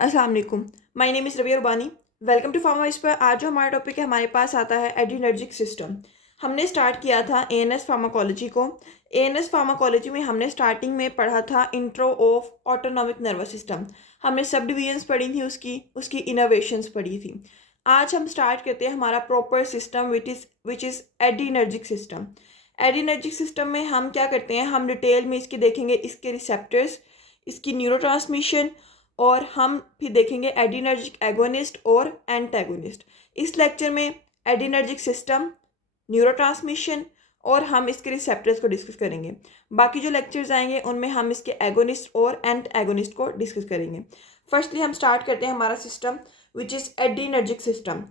अस्सलाम वालेकुम। My name is Rabia Rubani. Welcome to pharma पर। आज जो हमारा टॉपिक है हमारे पास आता है एड्रीनर्जिक सिस्टम। हमने स्टार्ट किया था एएनएस फार्माकोलॉजी को। एएनएस फार्माकोलॉजी में हमने स्टार्टिंग में पढ़ा था intro of autonomic nervous system. हमने सब डिविजन्स पढ़ी थी, उसकी इनोवेशंस पढ़ी थी। आज हम स्टार्ट करते हैं हमारा proper system which is adrenergic system. Adrenergic system में हम क्या करते हैं, हम डिटेल में इसके देखेंगे, इसके रिसेप्टर्स, इसकी न्यूरोट्रांसमिशन, और हम फिर देखेंगे एड्रीनर्जिक एगोनिस्ट और एंटागोनिस्ट। इस लेक्चर में एड्रीनर्जिक सिस्टम, न्यूरोट्रांसमिशन और हम इसके रिसेप्टर्स को डिस्कस करेंगे। बाकी जो लेक्चर्स आएंगे उनमें हम इसके एगोनिस्ट और एंटागोनिस्ट को डिस्कस करेंगे। फर्स्टली हम स्टार्ट करते हैं हमारा system which is adrenergic system.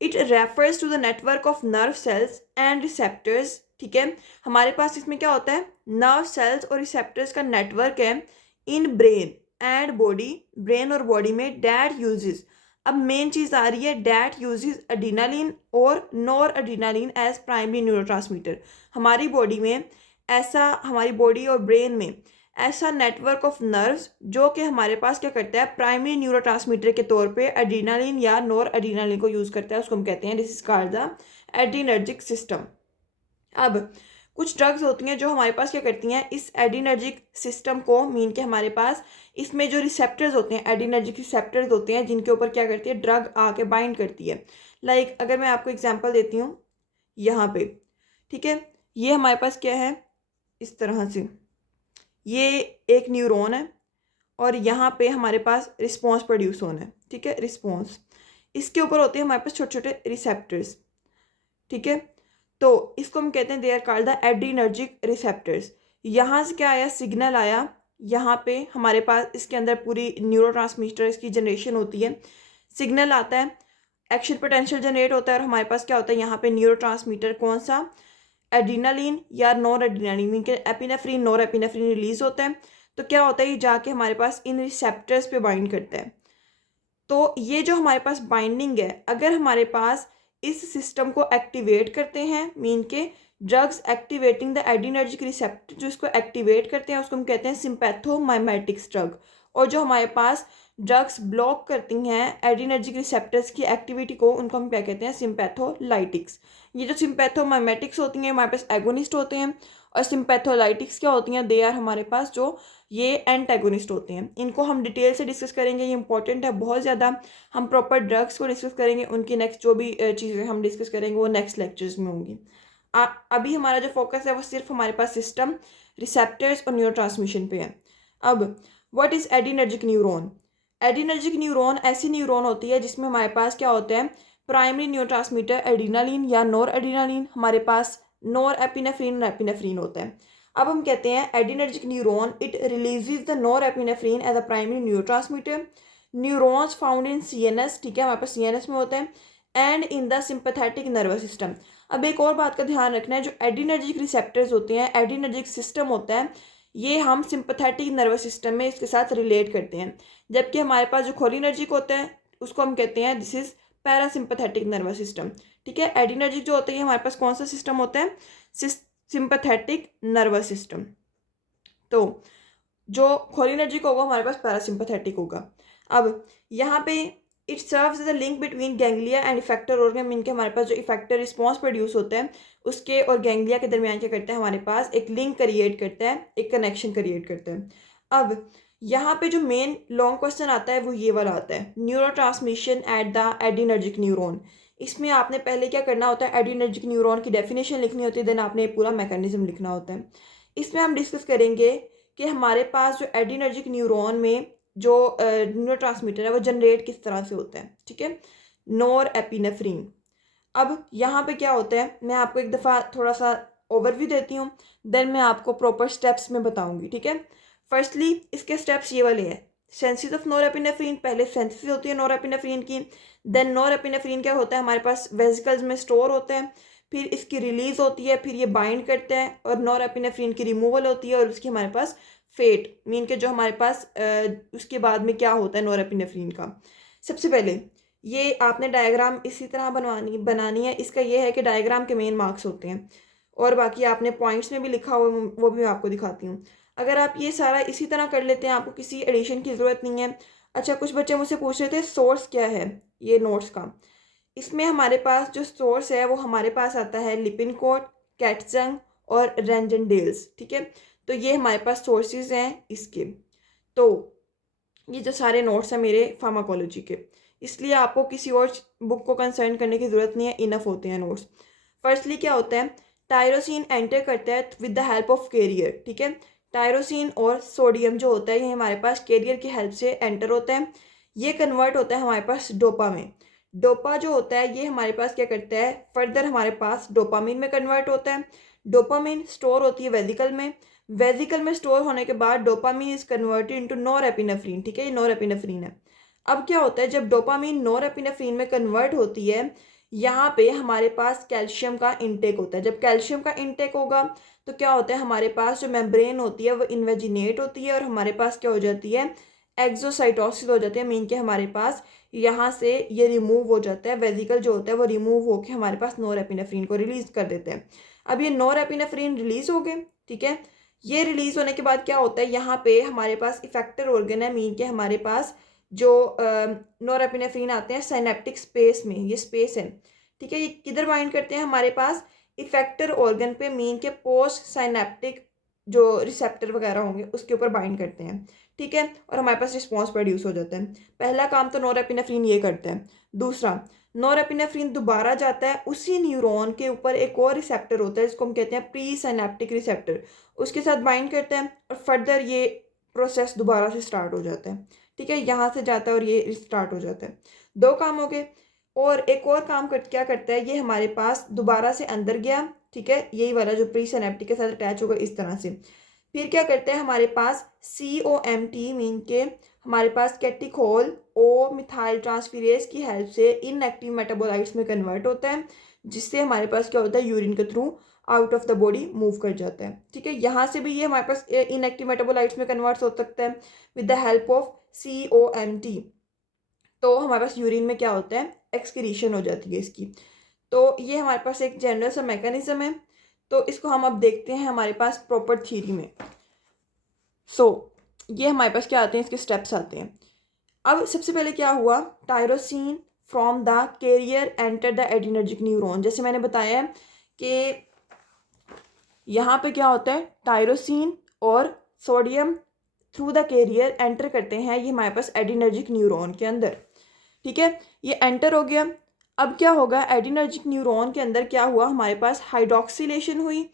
It refers to the network of nerve cells and receptors. ठीक है, हमारे पास इसमें क्या होता है, नर्व सेल्स और रिसेप्टर्स का नेटवर्क है in brain and body. Brain और बॉडी में डैट यूजेस, अब मेन चीज़ आ रही है, डैट यूजेस एड्रीनालिन और noradrenaline as primary neurotransmitter. हमारी बॉडी में ऐसा, हमारी बॉडी और ब्रेन में ऐसा नेटवर्क ऑफ नर्व्स जो कि हमारे पास क्या करता है, प्राइमरी न्यूरोट्रांसमीटर के तौर पे एड्रीनालिन या नॉर एड्रीनालिन को यूज़ करता है, उसको हम कहते हैं this is called the adrenergic system. अब कुछ ड्रग्स होती हैं जो हमारे पास क्या करती हैं, इस एड्रीनर्जिक सिस्टम को मीन के हमारे पास इसमें जो रिसेप्टर्स होते हैं, एड्रीनर्जिक रिसेप्टर्स होते हैं जिनके ऊपर क्या करती है, ड्रग आके बाइंड करती है। लाइक अगर मैं आपको एग्जांपल देती हूँ यहाँ पे, ठीक है, ये हमारे पास क्या है, इस तरह से ये एक न्यूरॉन है और यहाँ पे हमारे पास रिस्पॉन्स प्रोड्यूस होना है। ठीक है, रिस्पॉन्स, इसके ऊपर होते हैं हमारे पास छोटे छोटे रिसेप्टर्स। ठीक है, तो इसको हम कहते हैं they are called the adrenergic receptors. यहाँ से क्या आया, सिग्नल आया, यहाँ पे हमारे पास इसके अंदर पूरी न्यूरोट्रांसमीटर्स की जनरेशन होती है, सिग्नल आता है, एक्शन पोटेंशियल जनरेट होता है और हमारे पास क्या होता है, यहाँ पे न्यूरोट्रांसमीटर कौन सा, एड्रीनालिन या नॉर एड्रीनालिन के एपिनेफ्रिन नॉर एपिनेफ्रिन रिलीज होता है। तो क्या होता है, ये जाके हमारे पास इन रिसेप्टर्स पे बाइंड करता है। तो ये जो हमारे पास बाइंडिंग है, अगर हमारे पास इस सिस्टम को एक्टिवेट करते हैं, मीन के drugs activating the adrenergic receptor जो इसको एक्टिवेट करते हैं उसको हम कहते हैं सिंपैथोमाइमेटिक्स ड्रग। और जो हमारे पास ड्रग्स ब्लॉक करती हैं एड्रीनर्जिक रिसेप्टर्स की एक्टिविटी को, उनको हम क्या कहते हैं, सिंपैथोलाइटिक्स। ये जो सिंपैथोमाइमेटिक्स होती हैं हमारे पास एगोनिस्ट होते हैं, और सिंपैथोलाइटिक्स क्या होती हैं, दे आर हमारे पास जो ये एंटागोनिस्ट होते हैं। इनको हम डिटेल से डिस्कस करेंगे, ये इंपॉर्टेंट है बहुत ज़्यादा। हम प्रॉपर ड्रग्स को डिस्कस करेंगे, उनकी नेक्स्ट जो भी चीज़ें हम डिस्कस करेंगे वो नेक्स्ट लेक्चर्स में होंगी। अभी हमारा जो फोकस है वो सिर्फ हमारे पास सिस्टम, रिसेप्टर्स और न्यूरो ट्रांसमिशन पे है। अब what is adrenergic neuron. Adrenergic neuron ऐसी न्यूरॉन होती है जिसमें हमारे पास क्या होता है, प्राइमरी न्यूरोट्रांसमीटर एड्रीनालिन या नॉर एड्रीनालिन, हमारे पास नॉर एपिनेफ्रिन और एपिनेफ्रिन होता है। अब हम कहते हैं adrenergic neuron it releases the norepinephrine as a primary neurotransmitter. Neurons found in CNS, ठीक है, हमारे पास सीएनएस में होते हैं, and in the sympathetic nervous system. अब एक और बात का ध्यान रखना है, जो एड्रीनर्जिक रिसेप्टर्स होते हैं, एड्रीनर्जिक सिस्टम होता है, ये हम सिंपैथेटिक नर्वस सिस्टम में इसके साथ रिलेट करते हैं। जबकि हमारे पास जो खोलिनर्जिक होता है उसको हम कहते हैं this is parasympathetic nervous system. ठीक है, एड्रीनर्जिक जो होता है हमारे पास कौन सा सिस्टम होता है, सिंपैथेटिक नर्वस सिस्टम। तो जो खोलिनर्जिक होगा हमारे पास पैरासिम्पैथेटिक होगा। अब यहाँ पे it serves the link between ganglia and effector organ, इनके हमारे पास जो इफेक्टर रिस्पॉन्स प्रोड्यूस होता है उसके और गैंग्लिया के दरमियान क्या करता है, हमारे पास एक लिंक क्रिएट करता है, एक कनेक्शन क्रिएट करता है। अब यहाँ पे जो मेन लॉन्ग क्वेश्चन आता है वो ये वाला आता है, neuro transmission at the adrenergic neuron. इसमें आपने पहले क्या करना होता है, एड्रीनर्जिक न्यूरॉन की डेफिनेशन लिखनी होती है, देन आपने पूरा मैकेनिज्म लिखना होता है। इसमें हम डिस्कस करेंगे कि हमारे पास जो एड्रीनर्जिक न्यूरॉन में जो न्यूरो ट्रांसमीटर है वो जनरेट किस तरह से होता है। ठीक है, नॉर एपिनेफ्रिन। अब यहाँ पे क्या होता है, मैं आपको एक दफ़ा थोड़ा सा ओवरव्यू देती हूँ, देन मैं आपको प्रॉपर स्टेप्स में बताऊँगी। ठीक है, फर्स्टली इसके स्टेप्स ये वाले हैं, सेंसिस ऑफ नॉर एपिनेफ्रिन, पहले सेंसिस होती है नॉर एपिनेफ्रिन की, देन नॉर एपिनेफ्रिन क्या होता है, हमारे पास वेसिकल्स में स्टोर होता है, फिर इसकी रिलीज होती है, फिर ये बाइंड करते हैं और नॉर एपिनेफ्रिन की रिमूवल होती है, और उसकी हमारे पास फेट मीन के जो हमारे पास उसके बाद में क्या होता है नॉरएपिनेफ्रिन का। सबसे पहले ये आपने डायग्राम इसी तरह बनानी है। इसका ये है कि डायग्राम के मेन मार्क्स होते हैं और बाकी आपने पॉइंट्स में भी लिखा हुआ वो भी मैं आपको दिखाती हूँ। अगर आप ये सारा इसी तरह कर लेते हैं, आपको किसी एडिशन की ज़रूरत नहीं है, अच्छा, कुछ बच्चे मुझसे पूछ रहे थे सोर्स क्या है ये नोट्स का। इसमें हमारे पास जो सोर्स है वो हमारे पास आता है लिपिनकोट, कैटजंग और रेंजनडेल्स, ठीक है। तो ये हमारे पास सोर्सेज हैं इसके। तो ये जो सारे नोट्स हैं मेरे फार्माकोलॉजी के, इसलिए आपको किसी और बुक को कंसर्न करने की ज़रूरत नहीं है, इनफ होते हैं नोट्स। फर्स्टली क्या होता है, टायरोसिन एंटर करता है with the help of carrier, ठीक है। टायरोसिन और सोडियम जो होता है ये हमारे पास कैरियर की हेल्प से एंटर होता है। ये कन्वर्ट होता है हमारे पास डोपा में। डोपा जो होता है ये हमारे पास क्या करता है, फर्दर हमारे पास डोपामीन में कन्वर्ट होता है। डोपामीन स्टोर होती है वेजिकल में। वेजिकल में स्टोर होने के बाद dopamine is converted into norepinephrine, ठीक है, ये नॉरएपिनेफ्रिन है। अब क्या होता है, जब डोपामीन नॉरएपिनेफ्रिन में कन्वर्ट होती है, यहाँ पे हमारे पास कैल्शियम का इंटेक होता है। जब कैल्शियम का इंटेक होगा तो क्या होता है, हमारे पास जो मेम्ब्रेन होती है वो इन्वेजिनेट होती है और हमारे पास क्या हो जाती है, एक्सोसाइटोसिस हो जाती है। मीन के हमारे पास यहाँ से ये रिमूव हो जाता है, वेजिकल जो होता है वो रिमूव होकर हमारे पास नॉरएपिनेफ्रिन को रिलीज कर देते हैं। अब ये नॉरएपिनेफ्रिन रिलीज हो गए, ठीक है। ये रिलीज होने के बाद क्या होता है, यहाँ पे हमारे पास इफेक्टर ऑर्गन है। मीन के हमारे पास जो नॉरएपिनेफ्रिन आते हैं साइनेप्टिक स्पेस में, ये स्पेस है, ठीक है। ये किधर बाइंड करते हैं, हमारे पास इफेक्टर ऑर्गन पे, मीन के पोस्ट साइनेप्टिक जो रिसेप्टर वगैरह होंगे उसके ऊपर बाइंड करते हैं, ठीक है। और हमारे पास रिस्पॉन्स प्रोड्यूस हो जाता है। पहला काम तो नॉरएपिनेफ्रिन ये करता है। दूसरा, नॉरएपिनेफ्रिन दोबारा जाता है उसी न्यूरॉन के ऊपर, एक और रिसेप्टर होता है जिसको हम कहते हैं प्री साइनेप्टिक रिसेप्टर, उसके साथ बाइंड करते हैं और फर्दर ये प्रोसेस दोबारा से स्टार्ट हो जाता है, ठीक है। यहाँ से जाता है और ये स्टार्ट हो जाता है। दो काम हो गए। और एक और काम क्या करता है, ये हमारे पास दोबारा से अंदर गया, ठीक है, यही वाला जो प्री सिनेप्टिक के साथ अटैच होगा इस तरह से। फिर क्या करते हैं, हमारे पास COMT मीन के हमारे पास कैटिकोल ओ मिथाइल ट्रांसफेरेज की हेल्प से इनएक्टिव मेटाबोलाइट्स में कन्वर्ट होता है, जिससे हमारे पास क्या होता है, यूरिन के through out of the body move कर जाता है, ठीक है। यहाँ से भी ये हमारे पास इनएक्टिव मेटाबोलाइट्स में कन्वर्ट हो सकता है with the help of COMT। तो हमारे पास यूरिन में क्या होता है, एक्सक्रीशन हो जाती है इसकी। तो ये हमारे पास एक जनरल सा मैकेनिज्म है। तो इसको हम अब देखते हैं हमारे पास प्रॉपर थ्योरी में। ये हमारे पास क्या आते हैं, इसके स्टेप्स आते हैं। अब सबसे पहले क्या हुआ, tyrosine from the carrier enter the adrenergic neuron. जैसे मैंने बताया कि यहाँ पे क्या होता है, टायरोसिन और sodium through the carrier enter करते हैं ये हमारे पास एडिनर्जिक न्यूरॉन के अंदर, ठीक है। ये एंटर हो गया। अब क्या होगा, एडिनर्जिक न्यूरॉन के अंदर क्या हुआ, हमारे पास हाइड्रोक्सिलेशन हुई,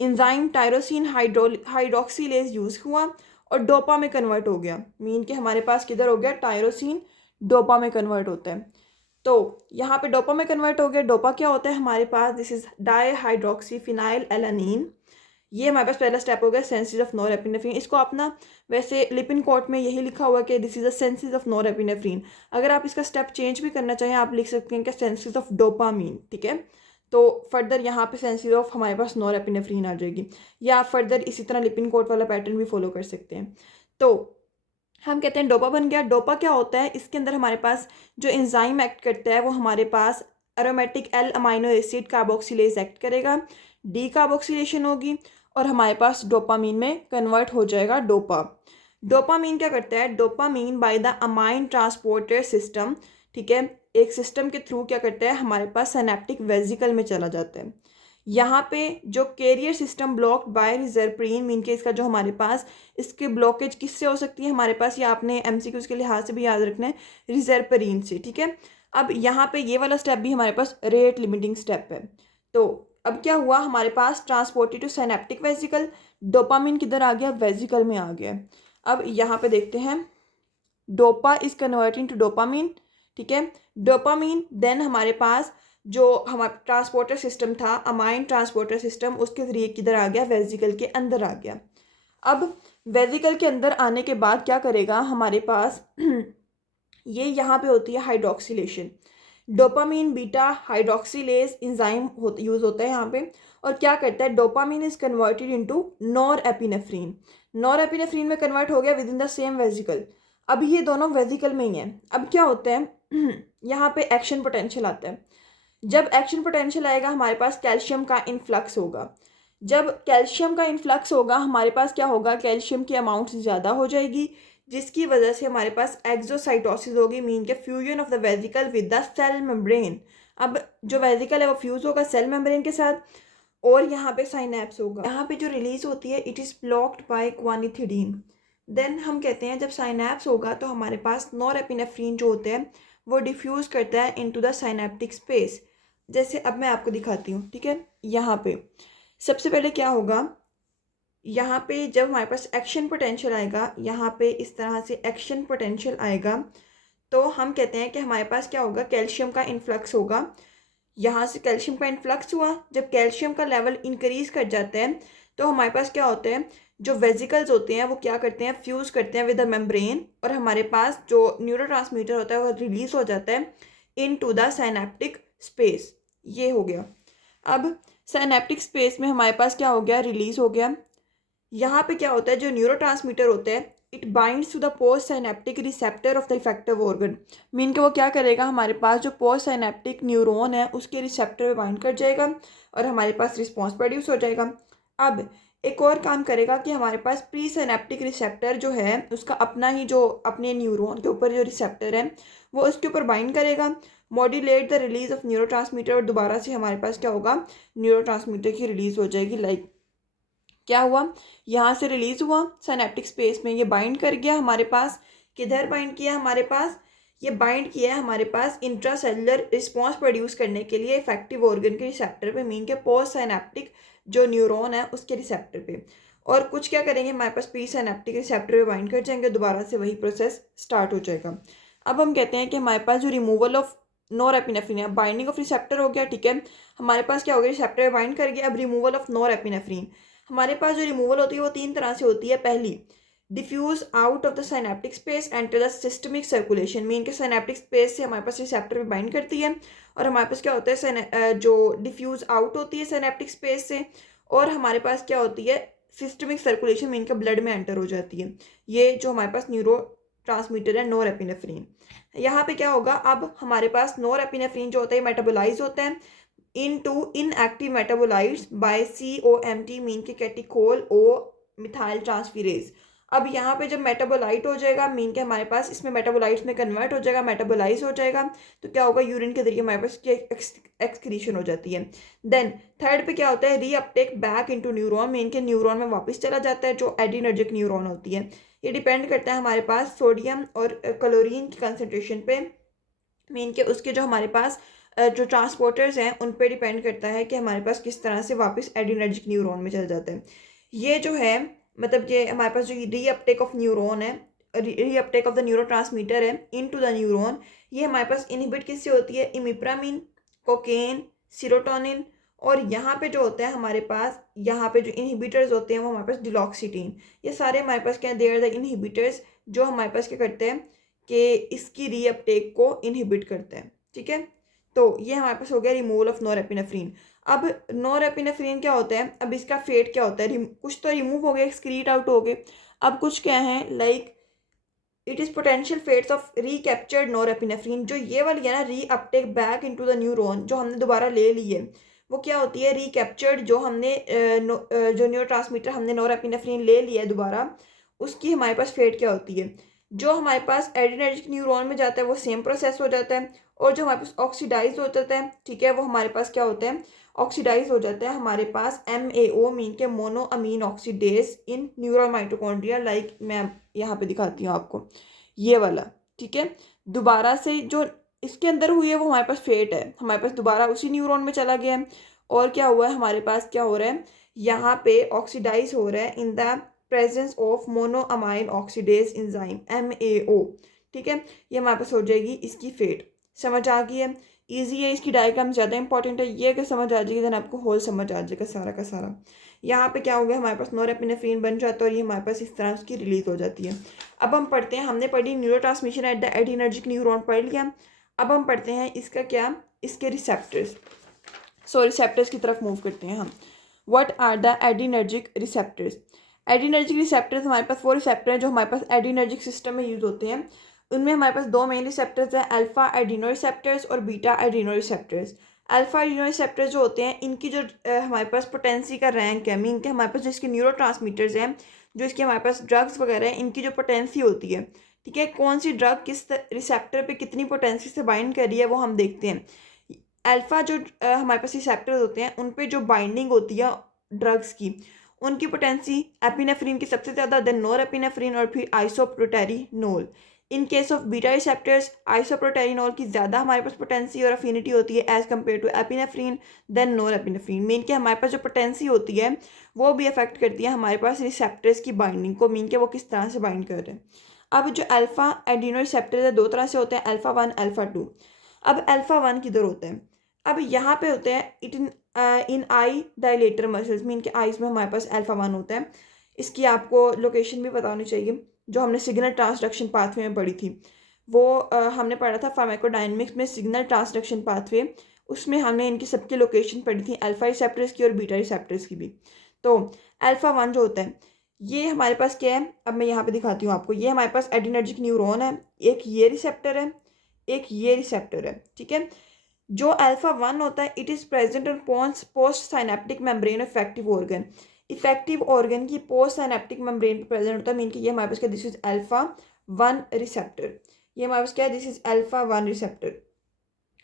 इंजाइम टायरोसिन हाइड्रोक्सिलेज यूज हुआ और डोपा में कन्वर्ट हो गया। मीन के हमारे पास किधर हो गया, टायरोसिन डोपा में कन्वर्ट होता है। तो यहाँ पे डोपा में कन्वर्ट हो गया। डोपा क्या होता है हमारे पास, this is dihydroxy phenylalanine. ये हमारे पास पहला स्टेप हो गया, सेंसेस ऑफ नॉरएपिनेफ्रिन। इसको अपना वैसे लिपिन कोट में यही लिखा हुआ है कि this is the senses of norepinephrine. अगर आप इसका स्टेप चेंज भी करना चाहें आप लिख सकते हैं कि सेंसेस ऑफ डोपामीन, ठीक है। तो फर्दर यहाँ पे सेंसेस ऑफ हमारे पास नॉरएपिनेफ्रिन आ जाएगी, या आप फर्दर इसी तरह लिपिन कोट वाला पैटर्न भी फॉलो कर सकते हैं। तो हम कहते हैं डोपा बन गया। डोपा क्या होता है, इसके अंदर हमारे पास जो एंजाइम एक्ट करता है वो हमारे पास aromatic L amino acid carboxylase act करेगा, डी कार्बोक्सिलेशन होगी और हमारे पास डोपामीन में कन्वर्ट हो जाएगा डोपा। डोपामीन क्या करता है, dopamine by the amine transporter system, ठीक है, एक सिस्टम के थ्रू क्या करता है, हमारे पास सिनेप्टिक वेजिकल में चला जाता है। यहाँ पे जो carrier system blocked by reserpine, mean के इसका जो हमारे पास इसके ब्लॉकेज किससे हो सकती है, हमारे पास ये आपने MCQs के लिहाज से भी याद रखना है, रिजर्प्रीन से, ठीक है। अब यहाँ पे ये वाला स्टेप भी हमारे पास रेट लिमिटिंग स्टेप है। तो अब क्या हुआ, हमारे पास transported to synaptic vesicle, dopamine किधर आ गया, वेजिकल में आ गया। अब यहाँ पे देखते हैं, dopa is converting to dopamine, ठीक है। डोपामिन देन हमारे पास जो हमारा ट्रांसपोर्टर सिस्टम था, अमाइन ट्रांसपोर्टर सिस्टम, उसके जरिए किधर आ गया, वेजिकल के अंदर आ गया। अब वेजिकल के अंदर आने के बाद क्या करेगा हमारे पास ये यहाँ पे होती है hydroxylation. Dopamine beta hydroxylase enzyme use होता है यहाँ पे, और क्या करता है, dopamine is converted into norepinephrine. Norepinephrine में कन्वर्ट हो गया with in the same vesicle. अब ये दोनों वेजिकल में ही हैं। अब क्या होता है यहाँ पे एक्शन पोटेंशियल आता है। जब एक्शन पोटेंशियल आएगा हमारे पास कैल्शियम का इन्फ्लक्स होगा। जब कैल्शियम का इन्फ्लक्स होगा हमारे पास क्या होगा, कैल्शियम की अमाउंट ज़्यादा हो जाएगी, जिसकी वजह से हमारे पास एक्सोसाइटोसिस होगी, मीन के fusion of the vesicle with the cell membrane. अब जो वेसिकल है वो फ्यूज होगा सेल मेम्ब्रेन के साथ, और यहाँ पे साइनेप्स होगा। यहाँ पे जो रिलीज होती है it is blocked by guanethidine. Then हम कहते हैं जब साइनेप्स होगा तो हमारे पास नॉरएपिनेफ्रिन जो होते हैं वो डिफ्यूज़ करता है इनटू द साइनेप्टिक स्पेस। जैसे अब मैं आपको दिखाती हूँ, ठीक है। यहाँ पे सबसे पहले क्या होगा, यहाँ पे जब हमारे पास एक्शन पोटेंशियल आएगा, यहाँ पे इस तरह से एक्शन पोटेंशियल आएगा, तो हम कहते हैं कि हमारे पास क्या होगा, कैल्शियम का इन्फ्लक्स होगा। यहाँ से कैल्शियम का इन्फ्लक्स हुआ, जब कैल्शियम का लेवल इंक्रीज कर जाता है तो हमारे पास क्या होता है, जो वेजिकल्स होते हैं वो क्या करते हैं, फ्यूज़ करते हैं विद द मेम्ब्रेन, और हमारे पास जो न्यूरोट्रांसमीटर होता है वो रिलीज हो जाता है इन टू द साइनेप्टिक स्पेस। ये हो गया। अब साइनेप्टिक स्पेस में हमारे पास क्या हो गया, रिलीज हो गया। यहाँ पे क्या होता है, जो न्यूरोट्रांसमीटर होता है it binds to the postsynaptic receptor of the effective organ. Mean के वो क्या करेगा, हमारे पास जो पोस्ट साइनेप्टिक न्यूरॉन है उसके रिसेप्टर पे बाइंड कर जाएगा और हमारे पास रिस्पॉन्स प्रोड्यूस हो जाएगा। अब एक और काम करेगा कि हमारे पास प्री साइनेप्टिक रिसेप्टर जो है उसका अपना ही जो अपने न्यूरॉन के ऊपर जो रिसेप्टर है वो उसके ऊपर बाइंड करेगा, modulate the release of neurotransmitter, और दोबारा से हमारे पास क्या होगा, न्यूरोट्रांसमीटर की रिलीज हो जाएगी। लाइक क्या हुआ, यहाँ से रिलीज हुआ साइनेप्टिक स्पेस में, ये बाइंड कर गया हमारे पास, किधर बाइंड किया हमारे पास, ये बाइंड किया है हमारे पास इंट्रासेलुलर रिस्पॉन्स प्रोड्यूस करने के लिए इफेक्टिव ऑर्गन के रिसेप्टर पे, मीन के पोस्ट साइनेप्टिक जो न्यूरॉन है उसके रिसेप्टर पे। और कुछ क्या करेंगे, हमारे पास प्री साइनेप्टिक रिसेप्टर पे बाइंड कर जाएंगे, दोबारा से वही प्रोसेस स्टार्ट हो जाएगा। अब हम कहते हैं कि हमारे पास जो रिमूवल ऑफ नॉरएपिनेफ्रिन है, बाइंडिंग ऑफ रिसेप्टर हो गया, ठीक है। हमारे पास क्या हो गया, रिसेप्टर पे बाइंड कर गया। अब रिमूवल ऑफ नॉरएपिनेफ्रिन, हमारे पास जो रिमूवल होती है वो तीन तरह से होती है। पहली, diffuse out of the synaptic space enter the systemic circulation, mean के साइनेप्टिक स्पेस से हमारे पास रिसेप्टर पे बाइंड करती है और हमारे पास क्या होता है, जो डिफ्यूज आउट होती है साइनेप्टिक स्पेस से, और हमारे पास क्या होती है, सिस्टमिक सर्कुलेशन, मीन के ब्लड में एंटर हो जाती है। ये जो हमारे पास न्यूरो ट्रांसमीटर है नॉरएपिनेफ्रिन। यहाँ पे क्या होगा, अब हमारे पास नॉरएपिनेफ्रिन जो होता है मेटाबोलाइज होता है into inactive metabolites by COMT, mean के कैटिकोल ओ मिथाइल ट्रांसफेरेज। अब यहाँ पे जब मेटाबोलाइट हो जाएगा, मीन के हमारे पास इसमें मेटाबोलाइट्स में कन्वर्ट हो जाएगा, मेटाबोलाइज हो जाएगा, तो क्या होगा, यूरिन के जरिए हमारे पास एक्सक्रीशन हो जाती है। देन थर्ड पे क्या होता है, reuptake back into neuron, mean के न्यूरॉन में वापस चला जाता है, जो एडिनर्जिक न्यूरॉन होती है। ये डिपेंड करता है हमारे पास सोडियम और क्लोरीन की कंसनट्रेशन पे, मीन के उसके जो हमारे पास जो ट्रांसपोर्टर्स हैं उन पे डिपेंड करता है कि हमारे पास किस तरह से वापस एडिनर्जिक न्यूरॉन में चल जाता है। ये जो है मतलब ये हमारे पास जो रीअपटेक ऑफ न्यूरॉन है, रीअपटेक ऑफ द न्यूरोट्रांसमीटर है इनटू द न्यूरॉन, ये हमारे पास इनहिबिट किससे होती है, इमिप्रामिन, कोकेन, सीरोटोनिन, और यहाँ पे जो होता है हमारे पास, यहाँ पे जो इनहिबिटर्स होते हैं वो हमारे पास डिलॉक्सिटीन। ये सारे हमारे पास क्या, दे आर द इनहिबिटर्स जो हमारे पास क्या करते हैं कि इसकी रीअपटेक को इनहिबिट करते हैं, ठीक है। तो ये हमारे पास हो गया रिमूवल ऑफ नॉरएपिनेफ्रिन। अब नॉरएपिनेफ्रिन क्या होता है, अब इसका फेट क्या होता है, कुछ तो रिमूव हो गया, एक्सक्रीट आउट हो गए, अब कुछ क्या है, like it is potential fates of recaptured norepinephrine. जो ये वाली है ना, reuptake back into the neuron, जो हमने दोबारा ले ली है, वो क्या होती है, रीकैप्चर्ड, जो हमने जो न्यूरोट्रांसमीटर हमने नॉरएपिनेफ्रिन ले लिया है दोबारा, उसकी हमारे पास फेट क्या होती है, जो हमारे पास एडिनर्जिक न्यूरॉन में जाता है वो सेम प्रोसेस हो जाता है, और जो हमारे पास ऑक्सीडाइज हो जाता है, ठीक है, वो हमारे पास क्या होता है, ऑक्सीडाइज हो जाता है हमारे पास MAO, मीन के मोनो अमीन ऑक्सीडेज इन न्यूरल माइटोकॉन्ड्रिया। लाइक मैं यहाँ पे दिखाती हूँ आपको, ये वाला, ठीक है। दोबारा से जो इसके अंदर हुई है वो हमारे पास फेट है, हमारे पास दोबारा उसी न्यूरॉन में चला गया है, और क्या हुआ है हमारे पास, क्या हो रहा है, यहाँ पे ऑक्सीडाइज हो रहा है in the presence of monoamine oxidase enzyme MAO, ठीक है। ये हमारे पास हो जाएगी इसकी फेट। समझ आ गई है, इजी है, इसकी डायग्राम ज़्यादा इंपॉर्टेंट है, ये अगर समझ आ जाएगी देन आपको होल समझ आ जाएगा सारा का सारा। यहाँ पे क्या हो गया, हमारे पास नॉरएपिनेफ्रिन बन जाता है और ये हमारे पास इस तरह उसकी रिलीज हो जाती है। अब हम पढ़ते हैं, हमने पढ़ी neurotransmission at the adrenergic neuron पढ़ लिया। अब हम पढ़ते हैं इसका क्या, इसके रिसेप्टर्स, सो रिसेप्टर्स की तरफ मूव करते हैं हम। What are the adrenergic receptors. Adrenergic receptors हमारे पास वो रिसेप्टर हैं जो हमारे पास एडिनर्जिक सिस्टम में यूज़ होते हैं। उनमें हमारे पास दो मेन रिसेप्टर्स हैं, अल्फा एडिनो रिसेप्टर्स और beta adreno receptors. Alpha adreno receptors जो होते हैं इनकी जो हमारे पास पोटेंसी का रैंक है, मीन के हमारे पास जिसके न्यूरोट्रांसमीटर्स हैं जो इसके हमारे पास ड्रग्स वगैरह है इनकी जो पोटेंसी होती है, ठीक है, कौन सी ड्रग किस रिसेप्टर पे कितनी पोटेंसी से बाइंड कर रही है वो हम देखते हैं। अल्फ़ा जो हमारे पास रिसेप्टर्स होते हैं उन पे जो बाइंडिंग होती है ड्रग्स की, उनकी पोटेंसी एपिनेफ्रिन की सबसे ज़्यादा, देन नोरएपिनेफ्रिन और फिर isoproterenol. In case of beta receptors isoproterenol की ज़्यादा हमारे पास पोटेंसी और अफिनिटी होती है as compare to epinephrine then norepinephrine. Mean के हमारे पास जो पोटेंसी होती है वो भी अफेक्ट करती है हमारे पास रिसेप्टर्स की बाइंडिंग को, मीन के वो किस तरह से बाइंड कर रहे हैं। अब जो अल्फ़ा एडिनो रिसेप्टर्स है दो तरह से होते हैं, अल्फ़ा 1 अल्फ़ा 2। अब अल्फ़ा 1 किधर होता है, अब यहाँ पे होते हैं it in I dilator muscles, mean के आइज़ में हमारे पास अल्फ़ा 1 होता है। इसकी आपको लोकेशन भी पता होनी चाहिए, जो हमने सिग्नल ट्रांसडक्शन पाथवे में पढ़ी थी वो हमने पढ़ा था फार्माकोडायनेमिक्स में सिग्नल ट्रांसडक्शन पाथवे, उसमें हमने इनकी सबकी लोकेशन पढ़ी थी, अल्फ़ा रिसेप्टर्स की और बीटा रिसेप्टर्स की भी। तो अल्फ़ा 1 जो होता है ये हमारे पास क्या है, अब मैं यहाँ पे दिखाती हूँ आपको। ये हमारे पास एडिनर्जिक न्यूरॉन है, एक ये रिसेप्टर है, एक ये रिसेप्टर है, ठीक है। जो अल्फ़ा 1 होता है it is present on post synaptic membrane effective organ, effective organ की पोस्ट साइनेप्टिक मेम्ब्रेन पर प्रेजेंट होता है। मीन कि ये हमारे पास क्या, दिस इज अल्फ़ा 1 रिसेप्टर, ये हमारे पास क्या है, दिस इज अल्फ़ा 1 रिसेप्टर।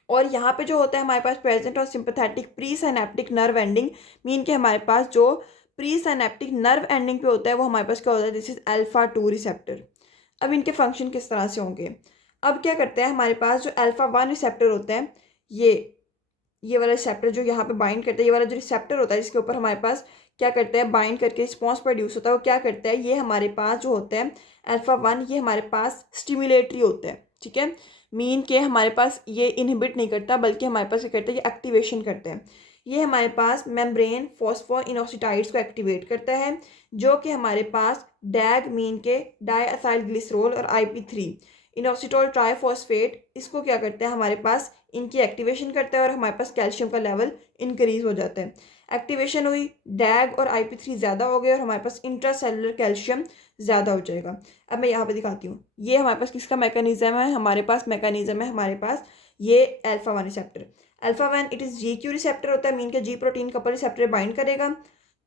और यहाँ पे जो होता है हमारे पास प्रेजेंट और sympathetic pre synaptic nerve ending, mean के हमारे पास जो प्री साइनेप्टिक नर्व एंडिंग पे होता है वो हमारे पास क्या होता है, दिस इज अल्फ़ा 2 रिसेप्टर। अब इनके फंक्शन किस तरह से होंगे, अब क्या करते हैं हमारे पास जो अल्फ़ा 1 रिसेप्टर होता है, ये वाला रिसेप्टर जो यहाँ पे बाइंड करता है, ये वाला जो रिसेप्टर होता है जिसके ऊपर हमारे पास क्या करता है बाइंड करके रिस्पॉन्स प्रोड्यूस होता है, वो क्या करता है, ये हमारे पास जो होता है अल्फ़ा 1 ये हमारे पास स्टिमुलेटरी होता है, ठीक है। मीन के हमारे पास ये इनहिबिट नहीं करता बल्कि हमारे पास क्या करता है, ये एक्टिवेशन करते हैं। ये हमारे पास मेम्ब्रेन फॉस्फोइनोसिटाइड्स को एक्टिवेट करता है, जो कि हमारे पास डैग मीन के डाईएथाइल ग्लिसरॉल और IP3 इनोसिटोल ट्राइफॉस्फेट इसको क्या करते हैं हमारे पास इनकी एक्टिवेशन करता है और हमारे पास कैल्शियम का लेवल इंक्रीज हो जाता है। एक्टिवेशन हुई, डैग और IP3 ज़्यादा हो गए और हमारे पास इंट्रासेलुलर कैल्शियम ज़्यादा हो जाएगा। अब मैं यहाँ पे दिखाती हूँ, ये हमारे पास किसका मैकेनिज्म है, हमारे पास मैकेनिज्म है हमारे पास ये alpha 1 receptor. Alpha 1 it is GQ receptor होता है, मीन के जी प्रोटीन कपल रिसेप्टर बाइंड करेगा।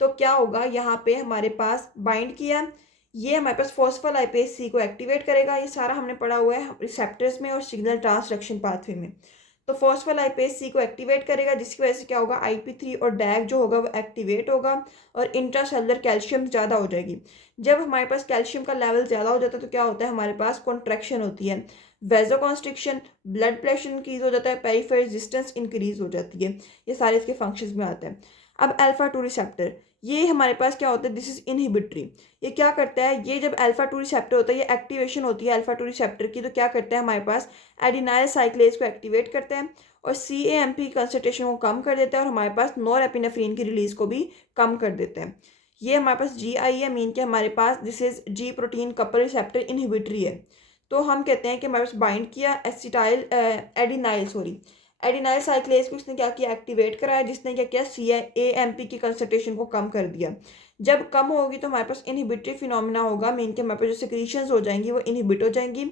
तो क्या होगा, यहाँ पे हमारे पास बाइंड किया, ये हमारे पास फॉस्फोलाइपेज C को एक्टिवेट करेगा। ये सारा हमने पढ़ा हुआ है रिसेप्टर्स में और सिग्नल ट्रांसडक्शन पाथवे में। तो फॉस्फोलाइपेज C को एक्टिवेट करेगा जिसकी वजह से क्या होगा, IP3 और डैग जो होगा वो एक्टिवेट होगा और इंट्रासेलुलर कैल्शियम ज़्यादा हो जाएगी। जब हमारे पास कैल्शियम का लेवल ज़्यादा हो जाता है तो क्या होता है, हमारे पास कॉन्ट्रैक्शन होती है, वेजोकॉन्स्ट्रिक्शन, ब्लड प्रेशर इंक्रीज हो जाता है, पेरिफेरल रेजिस्टेंस इंक्रीज हो जाती है। ये सारे इसके फंक्शंस में आते हैं। अब अल्फ़ा 2 रिसेप्टर ये हमारे पास क्या होता है, दिस इज इनहिबिटरी। ये क्या करता है, ये जब अल्फ़ा 2 रिसेप्टर होता है ये एक्टिवेशन होती है अल्फ़ा 2 रिसेप्टर की, तो क्या करता है हमारे पास एडिनाइल साइक्लेज को एक्टिवेट करता है और CAMP कंसंट्रेशन को कम कर देता है और हमारे पास नॉरएपिनेफ्रिन की रिलीज को भी कम कर देता है। ये हमारे पास GI है, मीन के हमारे पास this is G protein couple receptor inhibitory है। तो हम कहते हैं कि हमारे पास बाइंड किया एसिटाइल एडिनाइल साइक्लेज को इसने क्या किया, एक्टिवेट कराया, जिसने क्या किया CAMP की कंसंट्रेशन को कम कर दिया। जब कम होगी तो हमारे पास इनहिबिटरी फिनोमिना होगा, मीन के हमारे पास जो सिक्रीशंस हो जाएंगी वो इनहिबिट हो जाएंगी।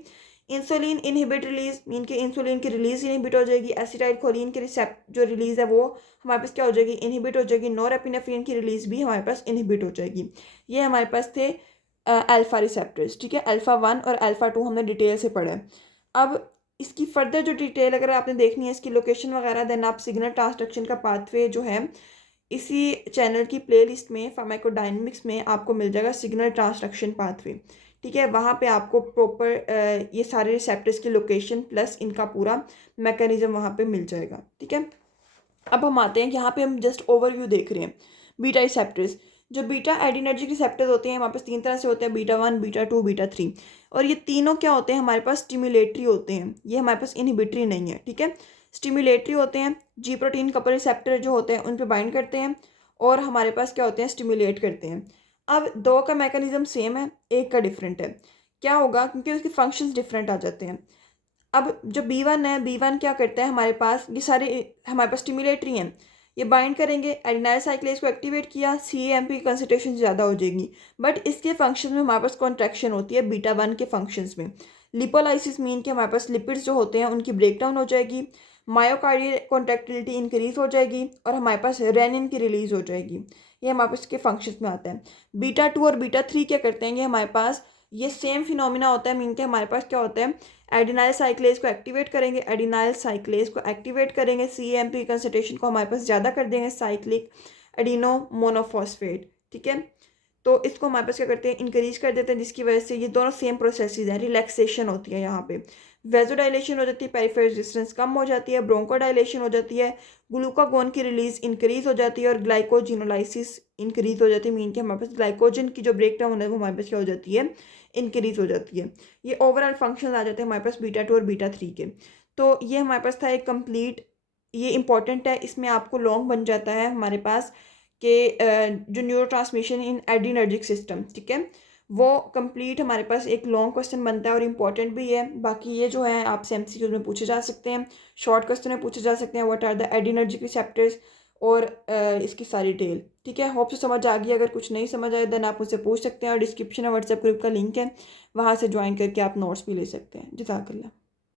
इंसुलिन इनहिबिट रिलीज, मीन के इंसुलिन की रिलीज इनहिबिट हो जाएगी। एसिटाइल खोलिन की रिसेप्ट जो रिलीज है वो हमारे पास क्या हो जाएगी, इनहिबिट हो जाएगी। नॉरएपिनेफ्रिन की रिलीज भी हमारे पास इनहिबिट हो जाएगी। ये हमारे पास थे अल्फ़ा रिसेप्टर्स, ठीक है। अल्फ़ा 1 और अल्फ़ा 2 हमने डिटेल से पढ़ा है। अब इसकी फर्दर जो डिटेल अगर आपने देखनी है इसकी लोकेशन वगैरह, देन आप सिग्नल ट्रांसडक्शन का पाथवे जो है इसी चैनल की प्लेलिस्ट में फार्माकोडायनेमिक्स में आपको मिल जाएगा सिग्नल ट्रांसडक्शन पाथवे, ठीक है। वहाँ पे आपको प्रॉपर ये सारे रिसेप्टर्स की लोकेशन प्लस इनका पूरा मैकेनिज्म वहाँ पे मिल जाएगा, ठीक है। अब हम आते हैं, यहाँ पे हम जस्ट ओवरव्यू देख रहे हैं बीटा रिसेप्टर्स। जो बीटा एडिनर्जिक रिसेप्टर्स होते हैं हमारे पास तीन तरह से होते हैं, बीटा 1, बीटा 2, बीटा 3। और ये तीनों क्या होते हैं, हमारे पास स्टिमुलेटरी होते हैं, ये हमारे पास इनहिबिटरी नहीं है, ठीक है। स्टिमुलेटरी होते हैं, जी प्रोटीन कपल रिसेप्टर जो होते हैं उन पे बाइंड करते हैं और हमारे पास क्या होते हैं, स्टिमुलेट करते हैं। अब दो का मैकेनिज्म सेम है, एक का डिफरेंट है। क्या होगा, क्योंकि उसके फंक्शंस डिफरेंट आ जाते हैं। अब जो B1 है, B1 क्या करता है हमारे पास, ये सारे हमारे पास स्टिमुलेटरी हैं, ये बाइंड करेंगे, एडिनाइल साइक्लेज को एक्टिवेट किया, CAMP की कंसंट्रेशन ज़्यादा हो जाएगी। बट इसके फंक्शन में हमारे पास कॉन्ट्रैक्शन होती है बीटा 1 के फंक्शंस में। लिपोलाइसिस मीन के हमारे पास लिपिड्स जो होते हैं उनकी ब्रेकडाउन हो जाएगी, मायोकार्डियल कॉन्ट्रैक्टिलिटी इंक्रीज हो जाएगी और हमारे पास रेनिन की रिलीज हो जाएगी। ये हमारे पास इसके फंक्शंस में आता है। बीटा 2 और बीटा 3 क्या करते हैं, ये हमारे पास ये सेम फिनोमिना होता है। मीन के हमारे पास क्या होता है, एडिनाइल साइक्लेज को एक्टिवेट करेंगे, एडिनाइल साइक्लेज को एक्टिवेट करेंगे, CAMP कंसंट्रेशन को हमारे पास ज़्यादा कर देंगे, साइक्लिक एडिनो मोनोफॉस्फेट, ठीक है। तो इसको हमारे पास क्या करते हैं, इंक्रीज कर देते हैं, जिसकी वजह से ये दोनों सेम प्रोसेसेस हैं। रिलैक्सेशन होती है यहाँ पे, वेजोडाइलेशन हो जाती है, पेरिफेरल रेजिस्टेंस कम हो जाती है, ब्रोंकोडाइलेशन हो जाती है, ग्लूकागोन की रिलीज इंक्रीज हो जाती है और ग्लाइकोजिनोलाइसिस इंक्रीज हो जाती है। मीन के हमारे पास ग्लाइकोजन की जो ब्रेक डाउन है वो हमारे पास क्या हो जाती है, इंक्रीज हो जाती है। ये ओवरऑल फंक्शन आ जाते हैं हमारे पास बीटा 2 और बीटा 3 के। तो ये हमारे पास था एक कंप्लीट, ये इंपॉर्टेंट है, इसमें आपको लॉन्ग बन जाता है हमारे पास कि जो neuro transmission in adrenergic system, ठीक है, वो कंप्लीट हमारे पास एक लॉन्ग क्वेश्चन बनता है और इम्पॉर्टेंट भी है। बाकी ये जो है आपसे MCQ में पूछे जा सकते हैं, शॉर्ट क्वेश्चन में पूछे जा सकते हैं, what are the adrenergic receptors, और इसकी सारी डिटेल, ठीक है। होप से समझ आ गई। अगर कुछ नहीं समझ आए देन आप मुझसे पूछ सकते हैं, और डिस्क्रिप्शन में व्हाट्सएप ग्रुप का लिंक है, वहाँ से ज्वाइन करके आप नोट्स भी ले सकते हैं। जज़ाकल्लाह।